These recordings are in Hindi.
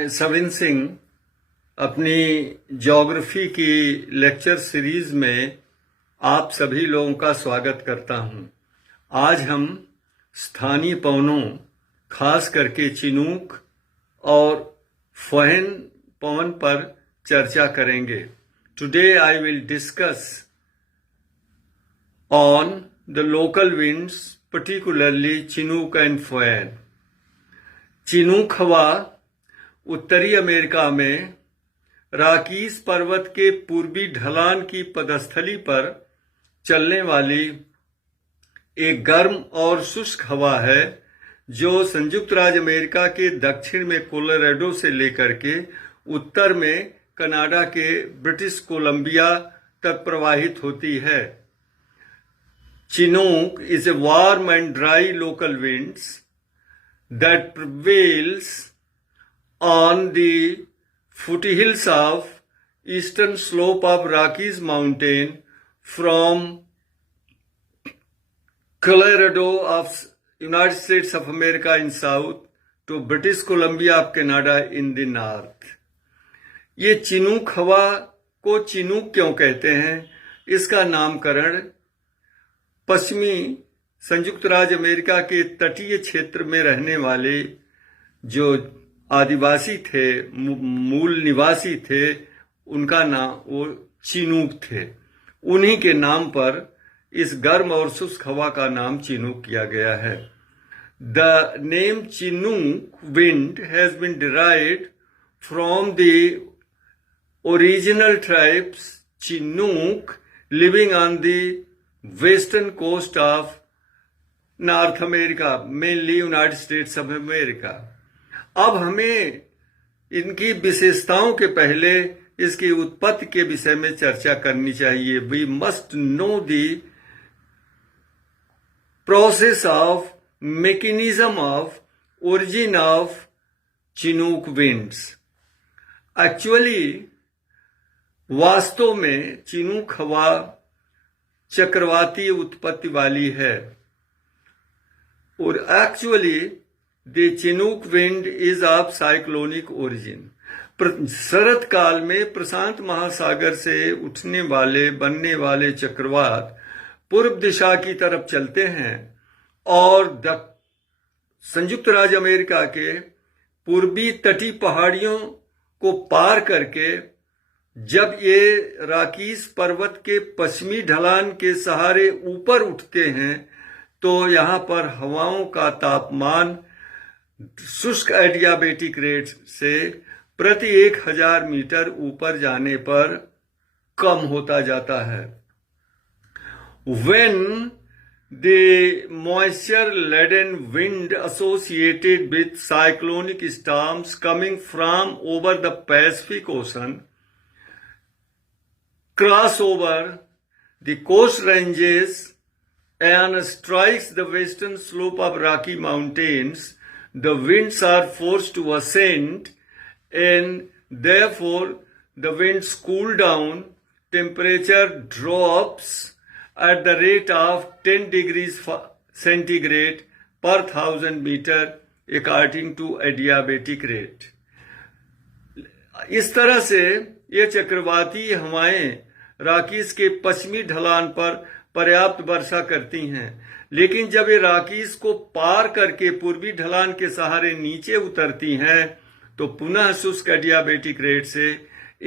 मैं सविन सिंह अपनी ज्योग्राफी की लेक्चर सीरीज में आप सभी लोगों का स्वागत करता हूं। आज हम स्थानीय पवनों, खास करके चिनूक और फहेन पवन पर चर्चा करेंगे। Today I will discuss on the local winds, particularly chinook and foehn. Chinook हवा उत्तरी अमेरिका में रॉकीज पर्वत के पूर्वी ढलान की पदस्थली पर चलने वाली एक गर्म और शुष्क हवा है, जो संयुक्त राज्य अमेरिका के दक्षिण में कोलोराडो से लेकर के उत्तर में कनाडा के ब्रिटिश कोलंबिया तक प्रवाहित होती है। Chinook is a warm and dry local winds that prevails on the foothills of eastern slope of Rockies Mountain from Colorado of United States of America in south to British Columbia of Canada in the north। ये चिनूक हवा को चिनूक क्यों कहते हैं? इसका नामकरण पश्चिमी संयुक्त राज्य अमेरिका के तटीय क्षेत्र में रहने वाले जो आदिवासी थे, मूल निवासी थे, उनका नाम वो चिनूक थे। उन्हीं के नाम पर इस गर्म और शुष्क हवा का नाम चिनूक किया गया है। The name Chinook wind has been derived from the original tribes Chinook living on the western coast of North America, mainly United States of America. अब हमें इनकी विशेषताओं के पहले इसकी उत्पत्ति के विषय में चर्चा करनी चाहिए। We must know the process of mechanism of origin of chinook winds. Actually वास्तव में चिनूक हवा चक्रवाती उत्पत्ति वाली है, और actually the chinook wind is of cyclonic origin. शरद काल में प्रशांत महासागर से उठने वाले बनने वाले चक्रवात पूर्व दिशा की तरफ चलते हैं और संयुक्त राज्य अमेरिका के पूर्वी तटीय पहाड़ियों को पार करके जब ये रॉकीज पर्वत के पश्चिमी ढलान के सहारे ऊपर उठते हैं, तो यहाँ पर हवाओं का तापमान शुष्क एडियाबेटिक रेट से प्रति 1000 मीटर ऊपर जाने पर कम होता जाता है। When the moisture laden wind associated with cyclonic storms coming from over the Pacific Ocean cross over the coast ranges and strikes the western slope of Rocky Mountains, the winds are forced to ascend, and therefore the winds cool down, temperature drops at the rate of 10 degrees centigrade per 1000 meter according to adiabatic rate। इस तरह से ये चक्रवाती हवाएं रॉकीज के पश्चिमी ढलान पर पर्याप्त वर्षा करती हैं, लेकिन जब ये रॉकीज को पार करके पूर्वी ढलान के सहारे नीचे उतरती हैं, तो पुनः शुष्क एडियाबेटिक रेट से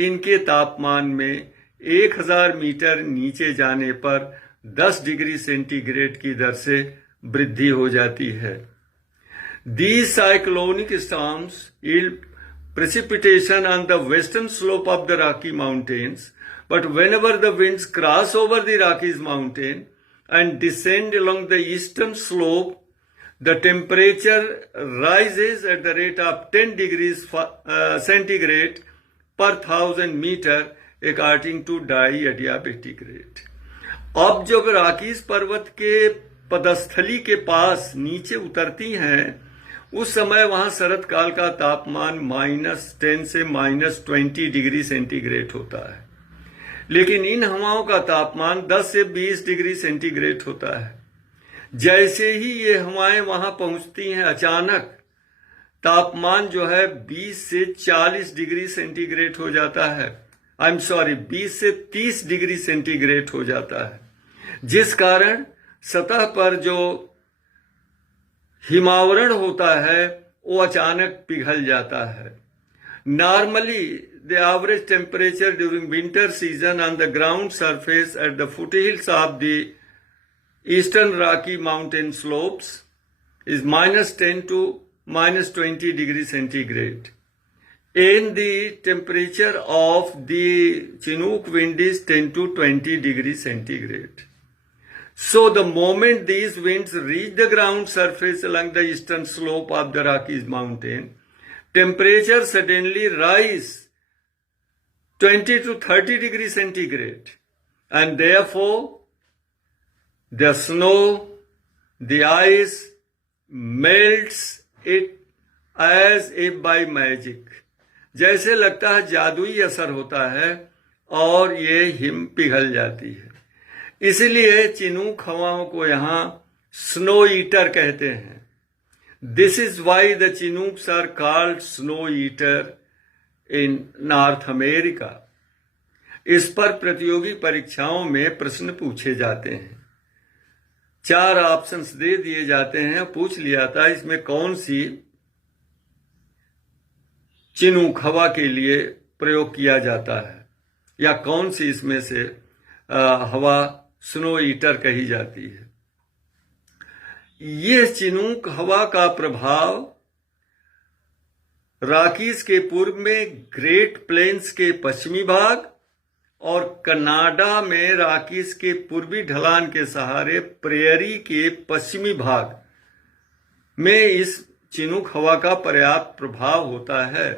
इनके तापमान में 1000 मीटर नीचे जाने पर 10 डिग्री सेंटीग्रेड की दर से वृद्धि हो जाती है। These cyclonic storms yield precipitation on the western slope of the Rocky Mountains, but whenever the winds cross over the Rockies Mountain and descend along the eastern slope, the temperature rises at the rate of 10 degrees centigrade per 1000 meter according to adiabatic rate। अब जब रॉकीज पर्वत के पदस्थली के पास नीचे उतरती हैं, उस समय वहां शरद काल का तापमान -10 से -20 डिग्री सेंटीग्रेड होता है, लेकिन इन हवाओं का तापमान 10 से 20 डिग्री सेंटीग्रेड होता है। जैसे ही ये हवाएं वहां पहुंचती हैं, अचानक तापमान जो है 20 से 40 डिग्री सेंटीग्रेड हो जाता है। 20 से 30 डिग्री सेंटीग्रेड हो जाता है, जिस कारण सतह पर जो हिमावरण होता है वो अचानक पिघल जाता है। Normally the average temperature during winter season on the ground surface at the foothills of the eastern Rocky Mountain slopes is -10 to -20 degrees centigrade. And the temperature of the Chinook wind is 10 to 20 degrees centigrade. So the moment these winds reach the ground surface along the eastern slope of the Rockies mountain, temperature suddenly rise 20 to 30 degrees centigrade. And therefore, the snow, the ice melts it as if by magic. जैसे लगता है जादुई असर होता है और ये हिम पिघल जाती है। इसलिए चिनूक हवाओं को यहां स्नो ईटर कहते हैं। This is why the chinooks are called snow eater in North America. इस पर प्रतियोगी परीक्षाओं में प्रश्न पूछे जाते हैं। 4 ऑप्शंस दे दिए जाते हैं, पूछ लिया था इसमें कौन सी चिनूक हवा के लिए प्रयोग किया जाता है या कौन सी इसमें से हवा स्नो ईटर कही जाती है। ये चिनूक हवा का प्रभाव रॉकीज के पूर्व में ग्रेट प्लेन्स के पश्चिमी भाग और कनाडा में रॉकीज के पूर्वी ढलान के सहारे प्रेयरी के पश्चिमी भाग में इस चिनूक हवा का पर्याप्त प्रभाव होता है।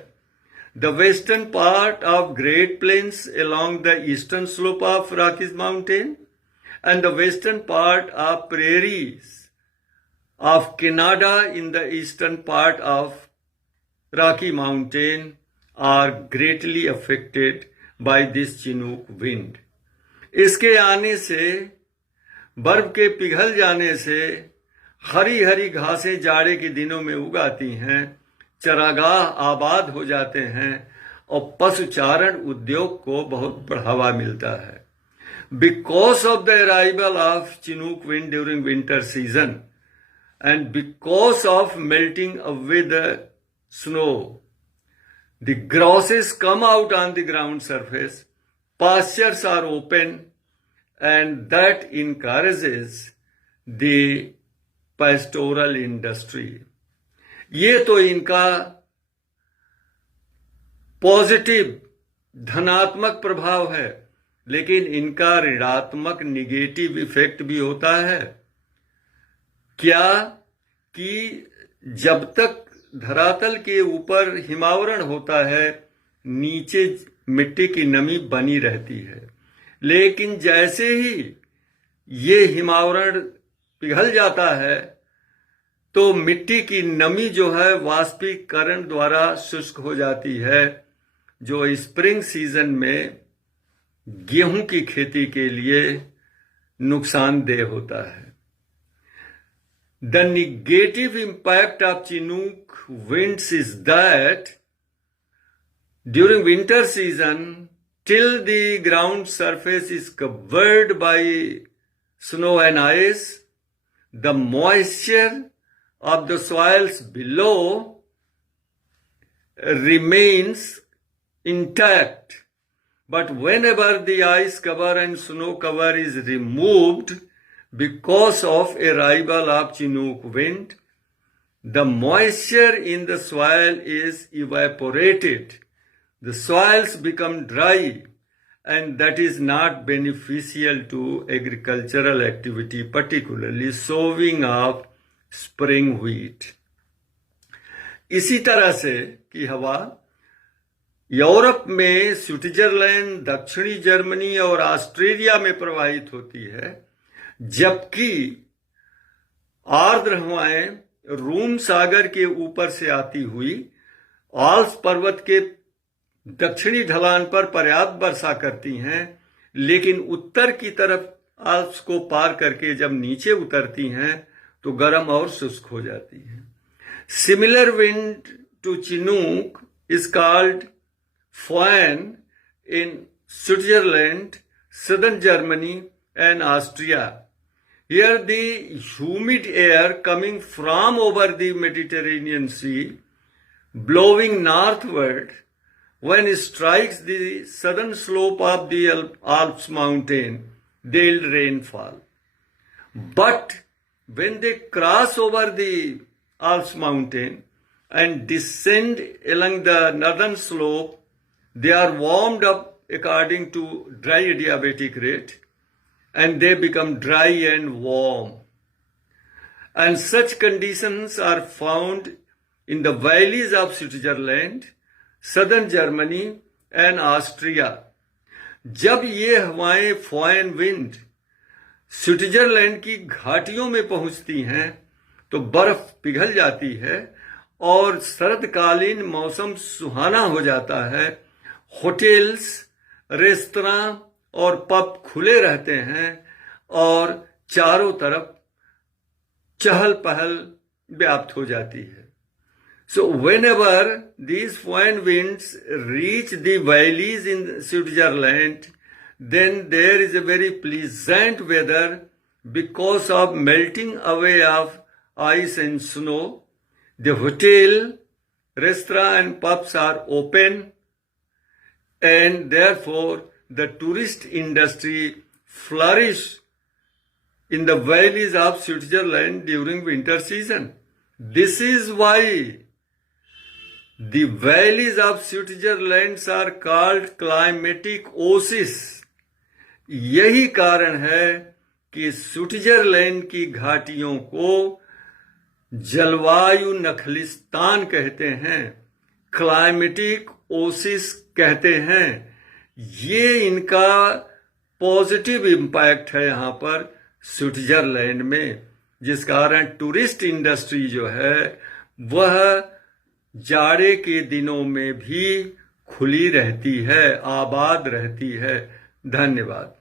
The western part of Great Plains along the eastern slope of Rockies mountain and the western part of prairies of Canada in the eastern part of Rocky Mountain are greatly affected by this Chinook wind. इसके आने से, बर्फ के पिघल जाने से हरी हरी घासें जाड़े के दिनों में उगाती हैं, चरागाह आबाद हो जाते हैं और पशुचारण उद्योग को बहुत बढ़ावा मिलता है। Because of the arrival of Chinook wind during winter season and because of melting away the snow, the grasses come out on the ground surface, pastures are open, and that encourages the pastoral industry. ये तो इनका पॉजिटिव धनात्मक प्रभाव है, लेकिन इनका ऋणात्मक निगेटिव इफेक्ट भी होता है। क्या कि जब तक धरातल के ऊपर हिमावरण होता है, नीचे मिट्टी की नमी बनी रहती है, लेकिन जैसे ही ये हिमावरण पिघल जाता है तो मिट्टी की नमी जो है वाष्पीकरण द्वारा शुष्क हो जाती है, जो स्प्रिंग सीजन में गेहूं की खेती के लिए नुकसानदेह होता है। The negative impact of chinook winds is that during winter season till the ground surface is covered by snow and ice, the moisture of the soils below remains intact. But whenever the ice cover and snow cover is removed because of arrival of Chinook wind, the moisture in the soil is evaporated. The soils become dry, and that is not beneficial to agricultural activity, particularly sowing of spring wheat. इसी तरह से कि हवा यूरोप में स्विट्जरलैंड, दक्षिणी जर्मनी और ऑस्ट्रेलिया में प्रवाहित होती है, जबकि आर्द्र हवाएं रूम सागर के ऊपर से आती हुई आल्प्स पर्वत के दक्षिणी ढलान पर पर्याप्त वर्षा करती हैं, लेकिन उत्तर की तरफ आल्प्स को पार करके जब नीचे उतरती हैं तो गर्म और शुष्क हो जाती हैं। Similar wind to Chinook is called Föhn in Switzerland, southern Germany, and Austria. Here the humid air coming from over the Mediterranean Sea, blowing northward, when it strikes the southern slope of the Alps mountain, there will rainfall. But when they cross over the Alps mountain and descend along the northern slope, they are warmed up according to dry adiabatic rate, and they become dry and warm. And such conditions are found in the valleys of Switzerland, southern Germany and Austria. जब ये हवाएं फॉयन विंड स्विट्जरलैंड की घाटियों में पहुंचती हैं तो बर्फ पिघल जाती है और शरदकालीन मौसम सुहाना हो जाता है। होटल्स, रेस्तरां और पब खुले रहते हैं और चारों तरफ चहल पहल व्याप्त हो जाती है। So whenever these foreign winds reach the valleys in Switzerland, then there is a very pleasant weather because of melting away of ice and snow. The hotel, restaurant and pubs are open, and therefore the tourist industry flourish in the valleys of Switzerland during winter season. This is why the valleys of Switzerland are called climatic oases. यही कारण है कि स्विट्जरलैंड की घाटियों को जलवायु नखलिस्तान कहते हैं, क्लाइमेटिक ओसिस कहते हैं। ये इनका पॉजिटिव इम्पैक्ट है यहाँ पर स्विट्जरलैंड में, जिस कारण टूरिस्ट इंडस्ट्री जो है वह जाड़े के दिनों में भी खुली रहती है, आबाद रहती है। धन्यवाद।